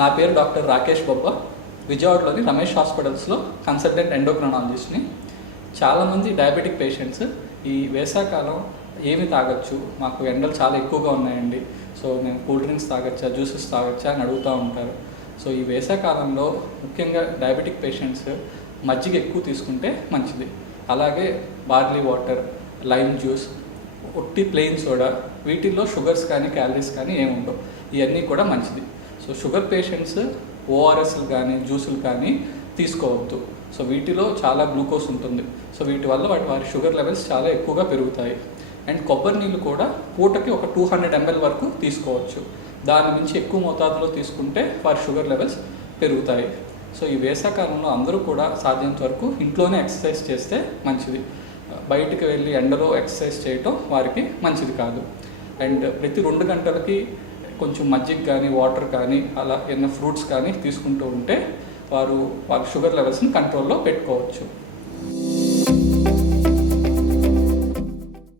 నా పేరు డాక్టర్ రాకేష్ బొబ్బ. విజయవాడలోని రమేష్ హాస్పిటల్స్లో కన్సల్టెంట్ ఎండోక్రినాలజిస్ట్ని. చాలామంది డయాబెటిక్ పేషెంట్స్ ఈ వేసవికాలం ఏమి తాగొచ్చు, మాకు ఎండలు చాలా ఎక్కువగా ఉన్నాయండి, సో మేము కూల్ డ్రింక్స్ తాగొచ్చా, జ్యూసెస్ తాగొచ్చా అని అడుగుతూ ఉంటారు. సో ఈ వేసవికాలంలో ముఖ్యంగా డయాబెటిక్ పేషెంట్స్ మజ్జిగ ఎక్కువ తీసుకుంటే మంచిది. అలాగే బార్లీ వాటర్, లైమ్ జ్యూస్, ఒట్టి ప్లెయిన్ సోడా, వీటిల్లో షుగర్స్ కానీ క్యాలరీస్ కానీ ఏముండవు. ఇవన్నీ కూడా మంచిది. సో షుగర్ పేషెంట్స్ ఓఆర్ఎస్లు కానీ జ్యూసులు కానీ తీసుకోవద్దు. సో వీటిలో చాలా గ్లూకోజ్ ఉంటుంది. సో వీటి వల్ల వారి షుగర్ లెవెల్స్ చాలా ఎక్కువగా పెరుగుతాయి. అండ్ కొబ్బరి నీళ్ళు కూడా పూటకి ఒక 200 ml వరకు తీసుకోవచ్చు. దాని నుంచి ఎక్కువ మోతాదులో తీసుకుంటే వారి షుగర్ లెవెల్స్ పెరుగుతాయి. సో ఈ వేసవికాలంలో అందరూ కూడా సాధ్యంత వరకు ఇంట్లోనే ఎక్సర్సైజ్ చేస్తే మంచిది. బయటికి వెళ్ళి ఎండలో ఎక్సర్సైజ్ చేయటం వారికి మంచిది కాదు. అండ్ ప్రతి 2 గంటలకి కొంచెం మజ్జిగ కానీ వాటర్ కానీ అలా ఏమైనా ఫ్రూట్స్ కానీ తీసుకుంటూ ఉంటే వారి షుగర్ లెవెల్స్ని కంట్రోల్లో పెట్టుకోవచ్చు.